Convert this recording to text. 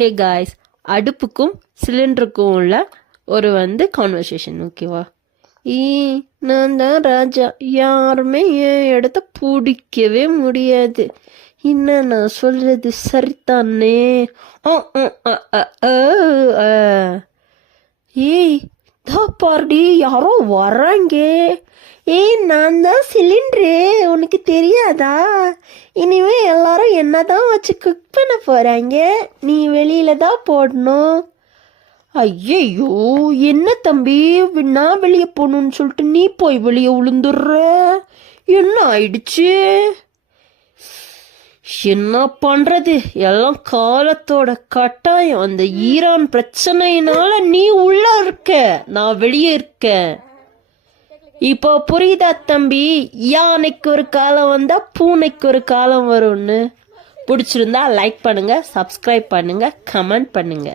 Hey guys, அடுப்புக்கும் சிலிண்டருக்கும் உள்ள ஒரு conversation, ஓகேவா? நான் தான் ராஜா, யாருமே என் இடத்த பிடிக்கவே முடியாது. என்ன நான் சொல்றது சரிதானே? ஏய் தா பாருடி, யாரோ வராங்க. நான் தான் சிலிண்டரு, உனக்கு தெரியாதா? இனிமே எல்லாரும் என்னதான் வச்சு குக் பண்ண போறாங்க, நீ வெளியில தான் போடணும். ஐயோ, என்ன தம்பி, நான் வெளியே போகணும்னு சொல்லிட்டு நீ போய் வெளியே விழுந்துடுற, என்ன ஆயிடுச்சு? என்ன பண்றது, எல்லாம் காலத்தோட கட்டாயம். அந்த ஈரான் பிரச்சனையினால நீ உள்ள இருக்க, நான் வெளியே இருக்கேன். இப்போ புரியுதா தம்பி? யானைக்கு ஒரு காலம் வந்தா பூனைக்கு ஒரு காலம் வரும்னு. பிடிச்சிருந்தா லைக் பண்ணுங்க, சப்ஸ்கிரைப் பண்ணுங்க, கமெண்ட் பண்ணுங்க.